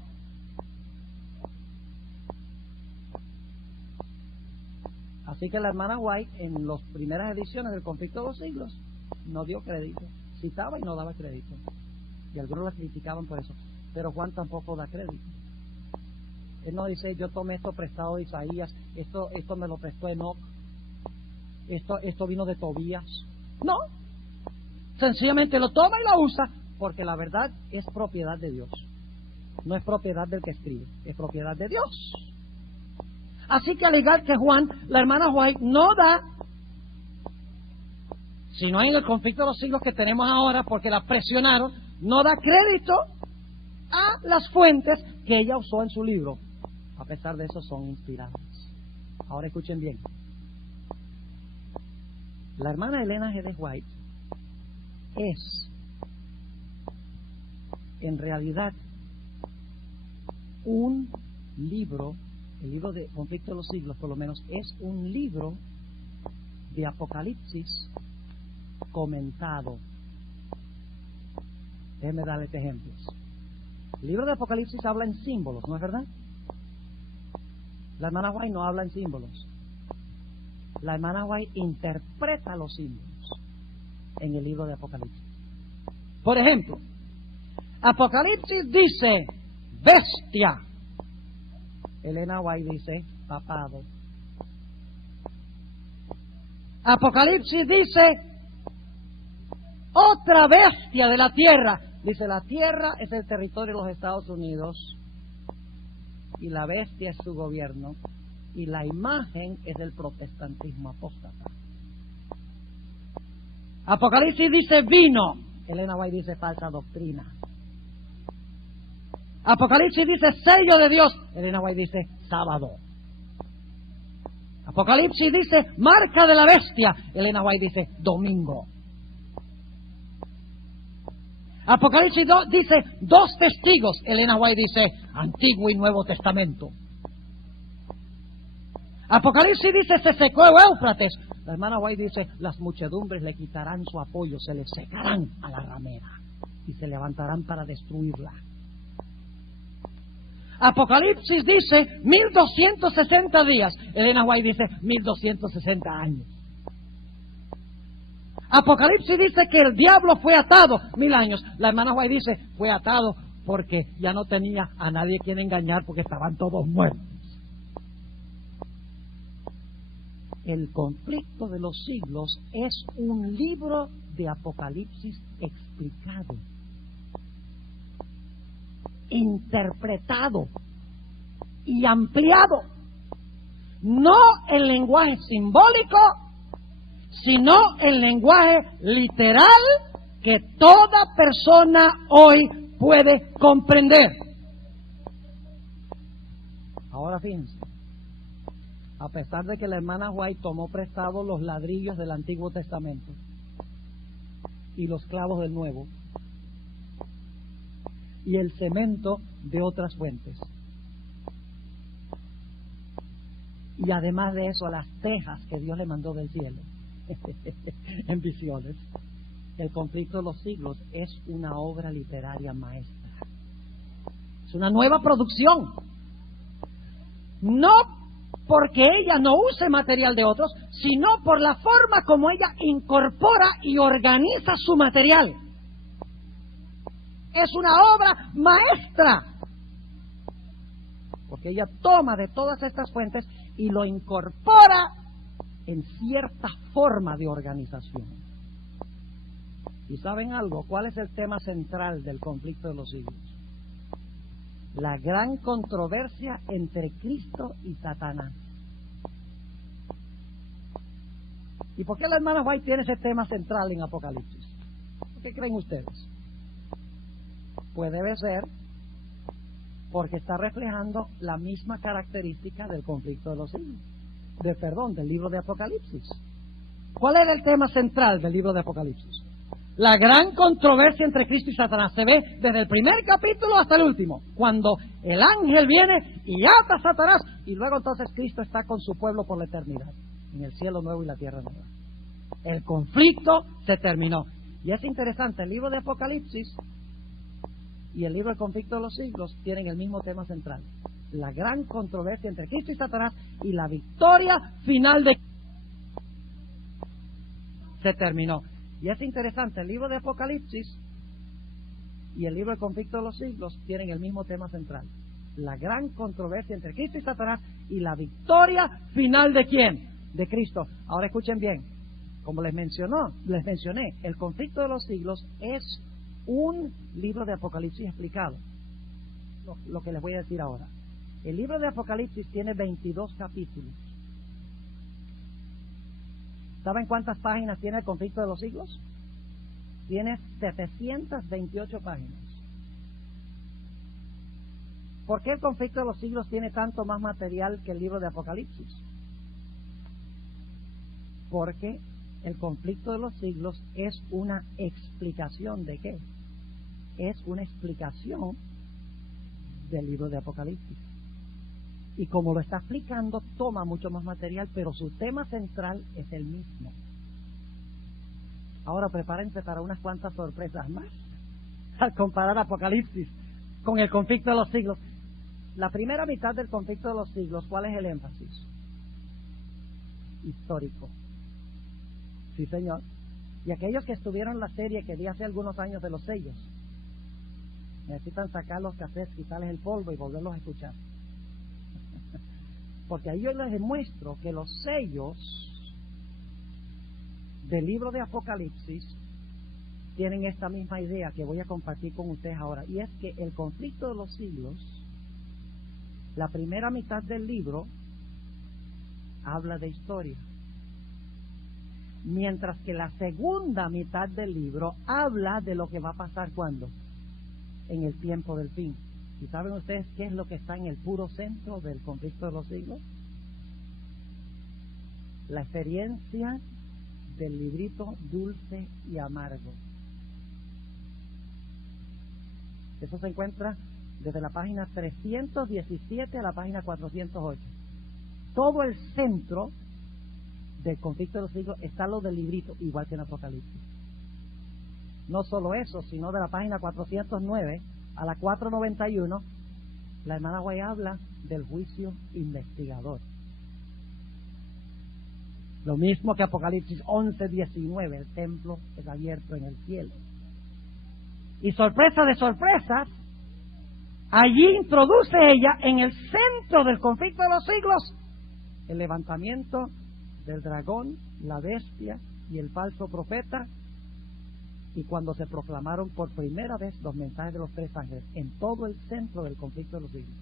Así que la hermana White, en las primeras ediciones del Conflicto de los Siglos, no dio crédito. Citaba y no daba crédito. Y algunos la criticaban por eso. Pero Juan tampoco da crédito. Él no dice, yo tomé esto prestado de Isaías, esto me lo prestó Enoc, esto vino de Tobías. No. Sencillamente lo toma y lo usa, porque la verdad es propiedad de Dios. No es propiedad del que escribe, es propiedad de Dios. Así que al igual que Juan, la hermana White no da, si no hay en el Conflicto de los Siglos que tenemos ahora, porque la presionaron, no da crédito a las fuentes que ella usó en su libro. A pesar de eso, son inspiradas. Ahora escuchen bien. La hermana Elena G. de White es, en realidad, un libro, el libro de Conflicto de los Siglos, por lo menos, es un libro de Apocalipsis comentado. Déjenme darles ejemplos. El libro de Apocalipsis habla en símbolos, ¿no es verdad? La hermana White no habla en símbolos. La hermana White interpreta los símbolos en el libro de Apocalipsis. Por ejemplo, Apocalipsis dice bestia. Elena White dice papado. Apocalipsis dice otra bestia de la tierra. Dice, la tierra es el territorio de los Estados Unidos y la bestia es su gobierno y la imagen es el protestantismo apóstata. Apocalipsis dice vino. Elena White dice falsa doctrina. Apocalipsis dice sello de Dios. Elena White dice sábado. Apocalipsis dice marca de la bestia. Elena White dice domingo. Apocalipsis dice dos testigos. Elena White dice Antiguo y Nuevo Testamento. Apocalipsis dice se secó el Éufrates. La hermana White dice las muchedumbres le quitarán su apoyo, se le secarán a la ramera y se levantarán para destruirla. Apocalipsis dice 1260 días. Elena White dice 1260 años. Apocalipsis dice que el diablo fue atado 1000 años. La hermana White dice fue atado porque ya no tenía a nadie quien engañar porque estaban todos muertos. El Conflicto de los Siglos es un libro de Apocalipsis explicado, interpretado y ampliado, no en lenguaje simbólico, sino en lenguaje literal que toda persona hoy puede comprender. Ahora fíjense, a pesar de que la hermana White tomó prestados los ladrillos del Antiguo Testamento y los clavos del Nuevo y el cemento de otras fuentes, y además de eso las tejas que Dios le mandó del cielo en visiones, el Conflicto de los Siglos es una obra literaria maestra, es una nueva producción, no porque ella no use material de otros, sino por la forma como ella incorpora y organiza su material. Es una obra maestra, porque ella toma de todas estas fuentes y lo incorpora en cierta forma de organización. ¿Y saben algo? ¿Cuál es el tema central del Conflicto de los Siglos? La gran controversia entre Cristo y Satanás. ¿Y por qué la hermana White tiene ese tema central en Apocalipsis? ¿Por qué creen ustedes? Pues debe ser porque está reflejando la misma característica del Conflicto de los Siglos. Del libro de Apocalipsis. ¿Cuál era el tema central del libro de Apocalipsis? La gran controversia entre Cristo y Satanás. Se ve desde el primer capítulo hasta el último, cuando el ángel viene y ata a Satanás, y luego entonces Cristo está con su pueblo por la eternidad. en el cielo nuevo y la tierra nueva. El conflicto se terminó. Y es interesante, el libro de Apocalipsis y el libro del conflicto de los siglos tienen el mismo tema central: la gran controversia entre Cristo y Satanás y la victoria final de se terminó. Y es interesante, el libro de Apocalipsis y el libro del conflicto de los siglos tienen el mismo tema central: la gran controversia entre Cristo y Satanás y la victoria final de ¿quién? De Cristo. Ahora escuchen bien, como les mencioné, el conflicto de los siglos es un libro de Apocalipsis explicado. Lo que les voy a decir ahora. El libro de Apocalipsis tiene 22 capítulos. ¿Saben cuántas páginas tiene el conflicto de los siglos? Tiene 728 páginas. ¿Por qué el conflicto de los siglos tiene tanto más material que el libro de Apocalipsis? Porque el conflicto de los siglos es una explicación ¿de qué? Es una explicación del libro de Apocalipsis. Y como lo está explicando, toma mucho más material, pero su tema central es el mismo. Ahora prepárense para unas cuantas sorpresas más al comparar Apocalipsis con el conflicto de los siglos. La primera mitad del conflicto de los siglos, ¿cuál es el énfasis? Histórico. Sí, señor. Y aquellos que estuvieron en la serie que di hace algunos años de los sellos, necesitan sacar los cassettes, quitarles el polvo y volverlos a escuchar. Porque ahí yo les demuestro que los sellos del libro de Apocalipsis tienen esta misma idea que voy a compartir con ustedes ahora. Y es que el conflicto de los siglos, la primera mitad del libro, habla de historia. Mientras que la segunda mitad del libro habla de lo que va a pasar ¿cuándo? En el tiempo del fin. ¿Y saben ustedes qué es lo que está en el puro centro del conflicto de los siglos? La experiencia del librito dulce y amargo. Eso se encuentra desde la página 317 a la página 408. Todo el centro del conflicto de los siglos está lo del librito, igual que en Apocalipsis. No solo eso, sino de la página 409 a la 491, la hermana White habla del juicio investigador. Lo mismo que Apocalipsis 11:19, el templo es abierto en el cielo. Y sorpresa de sorpresas, allí introduce ella en el centro del conflicto de los siglos el levantamiento del dragón, la bestia y el falso profeta, y cuando se proclamaron por primera vez los mensajes de los tres ángeles en todo el centro del conflicto de los siglos.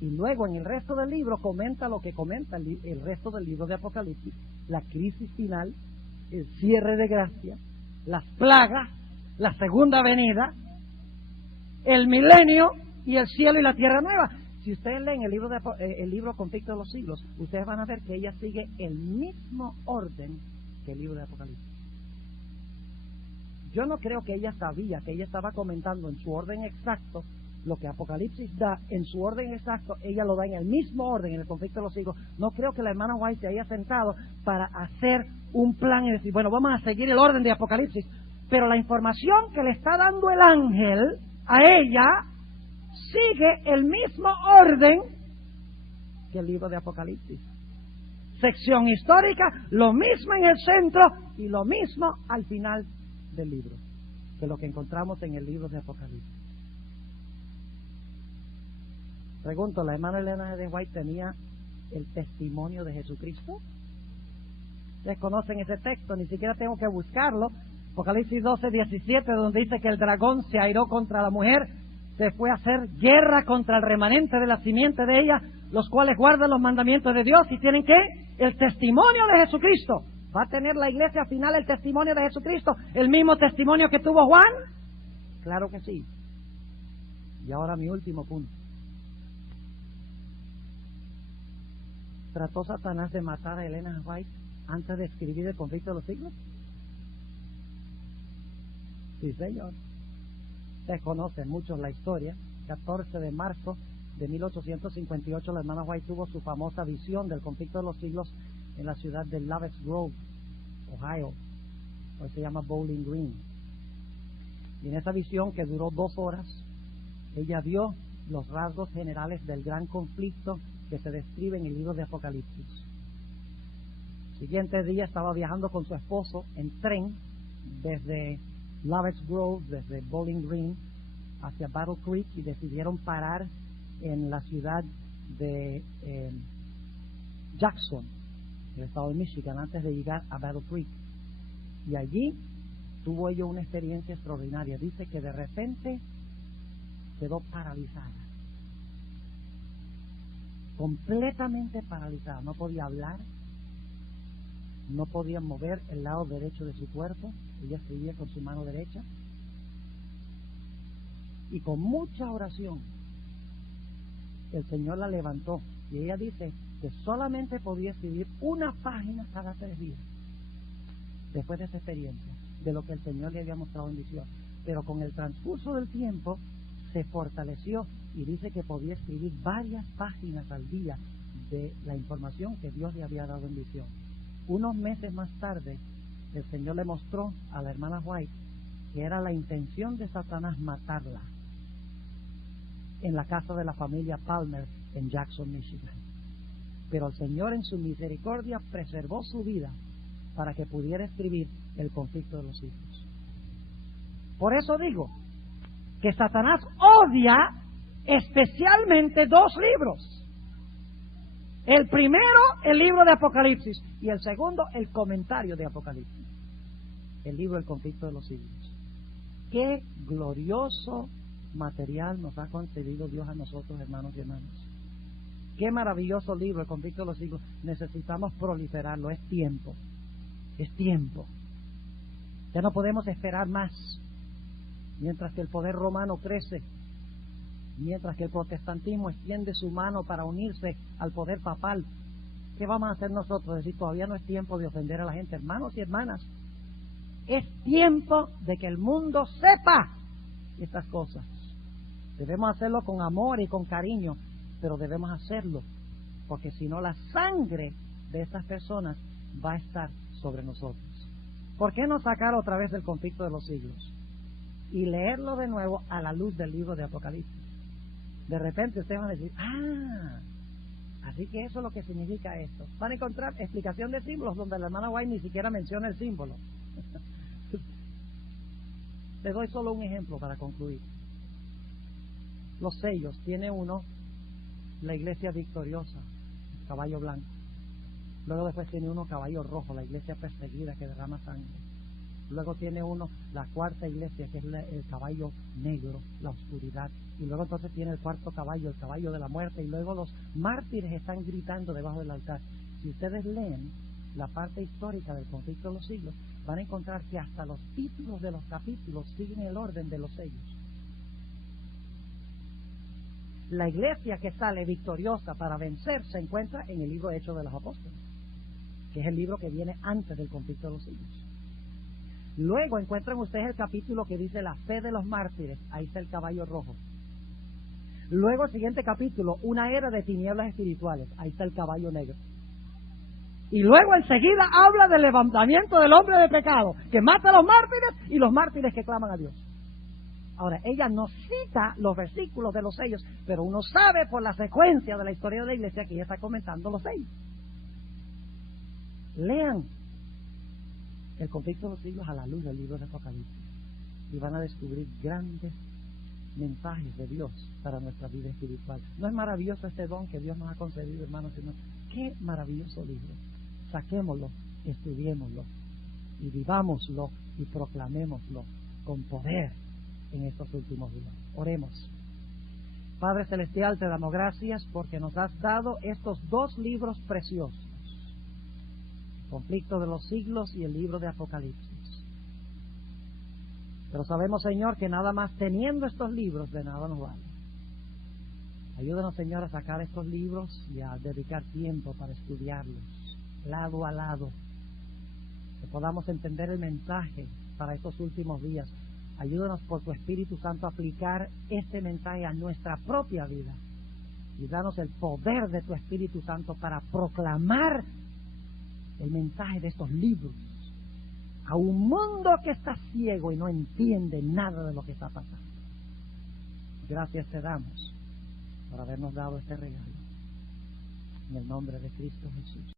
Y luego en el resto del libro comenta lo que comenta el resto del libro de Apocalipsis: la crisis final, el cierre de gracia, las plagas, la segunda venida, el milenio y el cielo y la tierra nueva. Si ustedes leen el libro Conflicto de los Siglos, ustedes van a ver que ella sigue el mismo orden que el libro de Apocalipsis. Yo no creo que ella sabía que ella estaba comentando en su orden exacto lo que Apocalipsis da en su orden exacto, ella lo da en el mismo orden en el conflicto de los siglos. No creo que la hermana White se haya sentado para hacer un plan y decir, bueno, vamos a seguir el orden de Apocalipsis. Pero la información que le está dando el ángel a ella sigue el mismo orden que el libro de Apocalipsis. Sección histórica, lo mismo en el centro y lo mismo al final del libro que lo que encontramos en el libro de Apocalipsis. Pregunto, ¿la hermana Elena de White tenía el testimonio de Jesucristo? Ustedes conocen ese texto, ni siquiera tengo que buscarlo. Apocalipsis 12:17, donde dice que el dragón se airó contra la mujer, se fue a hacer guerra contra el remanente de la simiente de ella, los cuales guardan los mandamientos de Dios y tienen ¿qué? El testimonio de Jesucristo. ¿Va a tener la iglesia final el testimonio de Jesucristo? ¿El mismo testimonio que tuvo Juan? Claro que sí. Y ahora mi último punto. ¿Trató Satanás de matar a Elena White antes de escribir el conflicto de los siglos? Sí, señor. Ustedes conocen muchos la historia. 14 de marzo de 1858, la hermana White tuvo su famosa visión del conflicto de los siglos en la ciudad de Lovetts Grove, Ohio. Hoy se llama Bowling Green. Y en esa visión, que duró 2 horas, ella vio los rasgos generales del gran conflicto que se describe en el libro de Apocalipsis. Siguiente día estaba viajando con su esposo en tren desde Lovetts Grove, desde Bowling Green hacia Battle Creek, y decidieron parar en la ciudad de Jackson, en el estado de Michigan, antes de llegar a Battle Creek. Y allí tuvo ella una experiencia extraordinaria. Dice que de repente quedó paralizada, completamente paralizada. No podía hablar, no podía mover el lado derecho de su cuerpo. Ella escribía con su mano derecha, y con mucha oración el Señor la levantó, y ella dice que solamente podía escribir una página cada 3 días después de esa experiencia, de lo que el Señor le había mostrado en visión. Pero con el transcurso del tiempo se fortaleció, y dice que podía escribir varias páginas al día de la información que Dios le había dado en visión. Unos meses más tarde, el Señor le mostró a la hermana White que era la intención de Satanás matarla en la casa de la familia Palmer en Jackson, Michigan. Pero el Señor, en su misericordia, preservó su vida para que pudiera escribir el conflicto de los siglos. Por eso digo que Satanás odia especialmente 2 libros. El primero, el libro de Apocalipsis, y el segundo, el comentario de Apocalipsis, el libro del conflicto de los siglos. Qué glorioso material nos ha concedido Dios a nosotros, hermanos y hermanas. Qué maravilloso libro, el conflicto de los siglos. Necesitamos proliferarlo. Es tiempo, es tiempo. Ya no podemos esperar más. Mientras que el poder romano crece, mientras que el protestantismo extiende su mano para unirse al poder papal, ¿qué vamos a hacer nosotros? Decir, todavía no es tiempo de ofender a la gente. Hermanos y hermanas, es tiempo de que el mundo sepa estas cosas. Debemos hacerlo con amor y con cariño, pero debemos hacerlo, porque si no, la sangre de estas personas va a estar sobre nosotros. ¿Por qué no sacar otra vez el conflicto de los siglos y leerlo de nuevo a la luz del libro de Apocalipsis? De repente ustedes van a decir, así que eso es lo que significa esto. Van a encontrar explicación de símbolos donde la hermana White ni siquiera menciona el símbolo. Les doy solo un ejemplo para concluir. Los sellos, tiene uno, la iglesia victoriosa, caballo blanco. Luego después tiene uno, caballo rojo, la iglesia perseguida que derrama sangre. Luego tiene uno, la 4ª iglesia, que es el caballo negro, la oscuridad. Y luego entonces tiene el 4º caballo, el caballo de la muerte. Y luego los mártires están gritando debajo del altar. Si ustedes leen la parte histórica del conflicto de los siglos, van a encontrar que hasta los títulos de los capítulos siguen el orden de los sellos. La iglesia que sale victoriosa para vencer se encuentra en el libro Hechos de los Apóstoles, que es el libro que viene antes del conflicto de los siglos. Luego encuentran ustedes el capítulo que dice la fe de los mártires, ahí está el caballo rojo. Luego el siguiente capítulo, una era de tinieblas espirituales, ahí está el caballo negro. Y luego enseguida habla del levantamiento del hombre de pecado, que mata a los mártires, y los mártires que claman a Dios. Ahora, ella no cita los versículos de los sellos, pero uno sabe por la secuencia de la historia de la iglesia que ella está comentando los sellos. Lean el conflicto de los siglos a la luz del libro de Apocalipsis y van a descubrir grandes mensajes de Dios para nuestra vida espiritual. ¿No es maravilloso este don que Dios nos ha concedido, hermanos y hermanas? ¡Qué maravilloso libro! Saquémoslo, estudiémoslo y vivámoslo y proclamémoslo con poder en estos últimos días. Oremos. Padre Celestial, te damos gracias porque nos has dado estos 2 libros preciosos, el conflicto de los siglos y el libro de Apocalipsis. Pero sabemos, Señor, que nada más teniendo estos libros de nada nos vale. Ayúdanos, Señor, a sacar estos libros y a dedicar tiempo para estudiarlos lado a lado, que podamos entender el mensaje para estos últimos días. Ayúdanos por tu Espíritu Santo a aplicar este mensaje a nuestra propia vida y danos el poder de tu Espíritu Santo para proclamar el mensaje de estos libros a un mundo que está ciego y no entiende nada de lo que está pasando. Gracias te damos por habernos dado este regalo. En el nombre de Cristo Jesús.